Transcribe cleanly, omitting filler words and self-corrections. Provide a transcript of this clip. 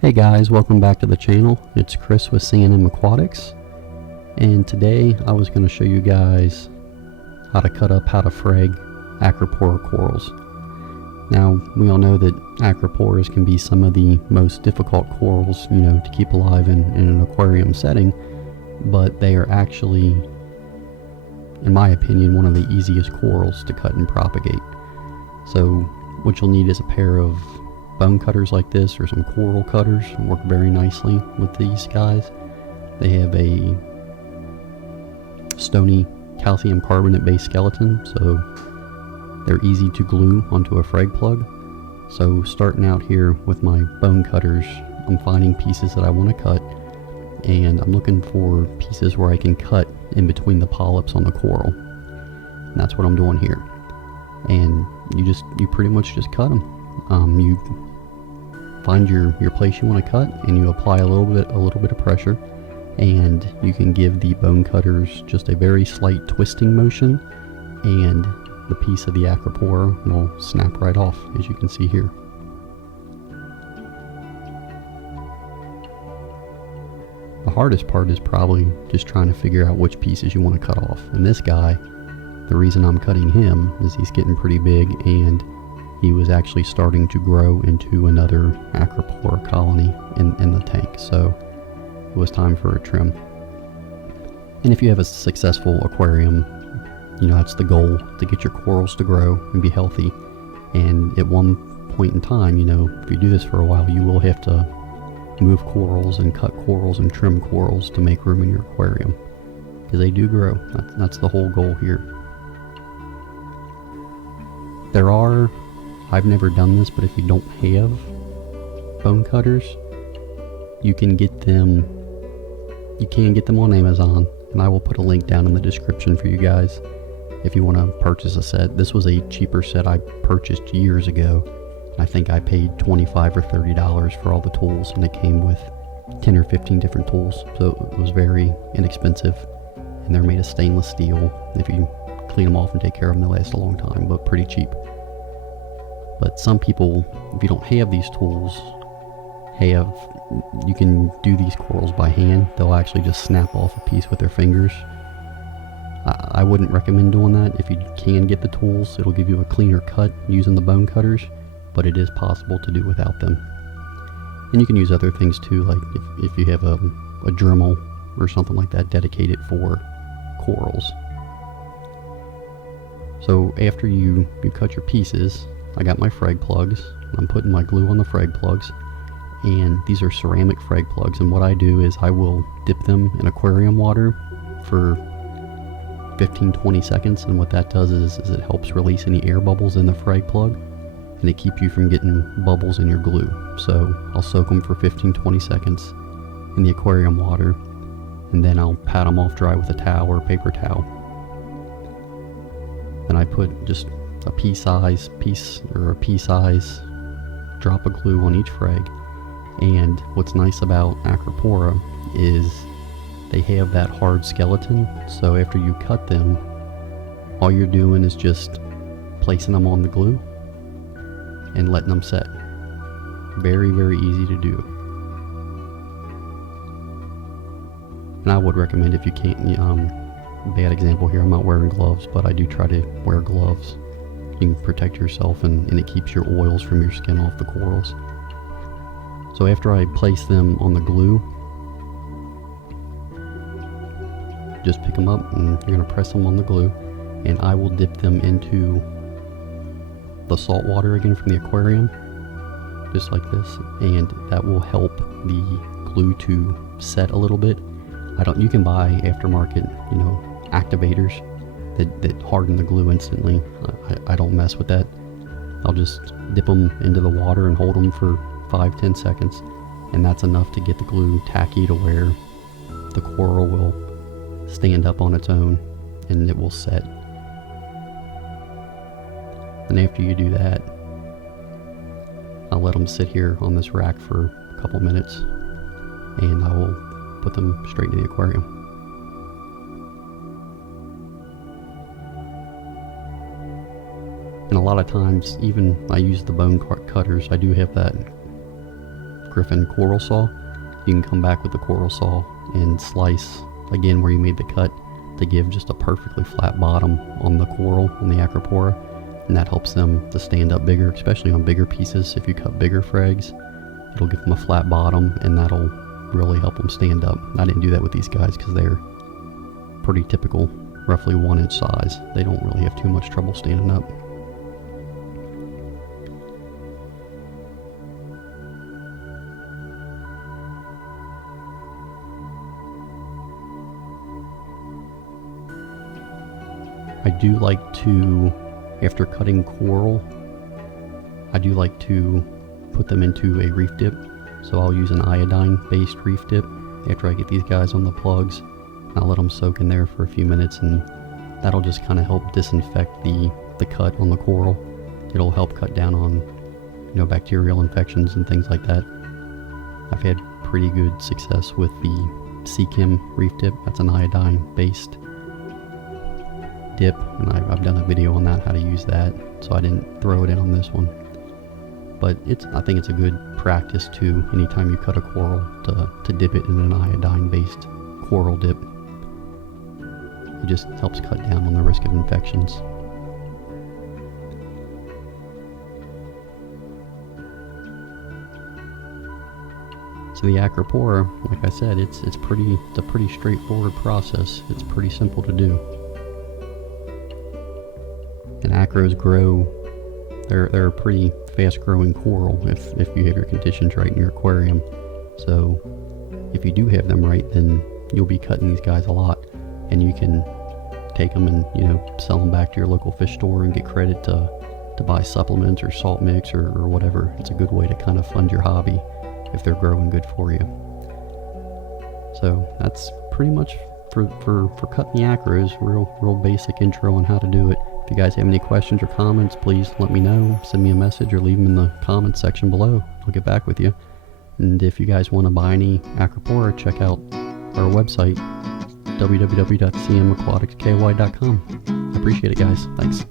Hey guys, welcome back to the channel. It's Chris with C&M Aquatics, and today I was going to show you guys how to frag Acropora corals. Now, we all know that Acroporas can be some of the most difficult corals, to keep alive in an aquarium setting, but they are actually, in my opinion, one of the easiest corals to cut and propagate. So what you'll need is a pair of bone cutters like this, or some coral cutters. Work very nicely with these guys. They have a stony calcium carbonate based skeleton, so they're easy to glue onto a frag plug. So starting out here with my bone cutters, I'm finding pieces that I want to cut, and I'm looking for pieces where I can cut in between the polyps on the coral. And that's what I'm doing here. And you pretty much just cut them. You find your place you want to cut, and you apply a little bit of pressure, and you can give the bone cutters just a very slight twisting motion, and the piece of the Acropora will snap right off, as you can see here. The hardest part is probably just trying to figure out which pieces you want to cut off. And this guy, the reason I'm cutting him is he's getting pretty big, and he was actually starting to grow into another Acropora colony in the tank, so it was time for a trim. And if you have a successful aquarium, that's the goal, to get your corals to grow and be healthy. And at one point in time, if you do this for a while, you will have to move corals and cut corals and trim corals to make room in your aquarium, because they do grow. That's the whole goal here. I've never done this, but if you don't have bone cutters, you can get them on Amazon, and I will put a link down in the description for you guys if you want to purchase a set. This was a cheaper set I purchased years ago, and I think I paid $25 or $30 for all the tools, and it came with 10 or 15 different tools, so it was very inexpensive, and they're made of stainless steel. If you clean them off and take care of them, they last a long time, but pretty cheap. But some people, if you don't have these tools, you can do these corals by hand. They'll actually just snap off a piece with their fingers. I wouldn't recommend doing that. If you can get the tools, it'll give you a cleaner cut using the bone cutters, but it is possible to do without them. And you can use other things too, like if you have a Dremel or something like that dedicated for corals. So after you cut your pieces, I got my frag plugs. I'm putting my glue on the frag plugs, and these are ceramic frag plugs, and what I do is I will dip them in aquarium water for 15-20 seconds, and what that does is it helps release any air bubbles in the frag plug, and it keeps you from getting bubbles in your glue. So I'll soak them for 15-20 seconds in the aquarium water, and then I'll pat them off dry with a towel or a paper towel. Then I put just a pea-size drop of glue on each frag. And what's nice about Acropora is they have that hard skeleton, so after you cut them, all you're doing is just placing them on the glue and letting them set. Very, very easy to do. And I would recommend, if you can't, bad example here, I'm not wearing gloves, but I do try to wear gloves. You can protect yourself, and it keeps your oils from your skin off the corals. So after I place them on the glue, just pick them up, and you're going to press them on the glue, and I will dip them into the salt water again from the aquarium, just like this, and that will help the glue to set a little bit. You can buy aftermarket, activators that harden the glue instantly. I don't mess with that. I'll just dip them into the water and hold them for 5-10 seconds, and that's enough to get the glue tacky to where the coral will stand up on its own and it will set. And after you do that, I'll let them sit here on this rack for a couple minutes, and I will put them straight into the aquarium. And a lot of times, even I use the bone cutters, I do have that Griffin coral saw. You can come back with the coral saw and slice again where you made the cut to give just a perfectly flat bottom on the coral, on the Acropora, and that helps them to stand up bigger, especially on bigger pieces. If you cut bigger frags, it'll give them a flat bottom, and that'll really help them stand up. I didn't do that with these guys because they're pretty typical, roughly 1-inch size. They don't really have too much trouble standing up. I do like to, after cutting coral, I do like to put them into a reef dip. So I'll use an iodine-based reef dip after I get these guys on the plugs. I'll let them soak in there for a few minutes, and that'll just kind of help disinfect the cut on the coral. It'll help cut down on, bacterial infections and things like that. I've had pretty good success with the Seachem reef dip. That's an iodine-based dip, and I've done a video on that, how to use that, so I didn't throw it in on this one. But I think it's a good practice too, anytime you cut a coral, to dip it in an iodine-based coral dip. It just helps cut down on the risk of infections. So the Acropora, like I said, it's a pretty straightforward process. It's pretty simple to do. And acros grow, they're a pretty fast growing coral if you have your conditions right in your aquarium. So if you do have them right, then you'll be cutting these guys a lot, and you can take them and sell them back to your local fish store and get credit to buy supplements or salt mix or whatever. It's a good way to kind of fund your hobby if they're growing good for you. So that's pretty much for cutting the acros. Real basic intro on how to do it. If you guys have any questions or comments, please let me know. Send me a message or leave them in the comments section below. I'll get back with you. And if you guys want to buy any Acropora, check out our website, www.cmaquaticsky.com. I appreciate it, guys. Thanks.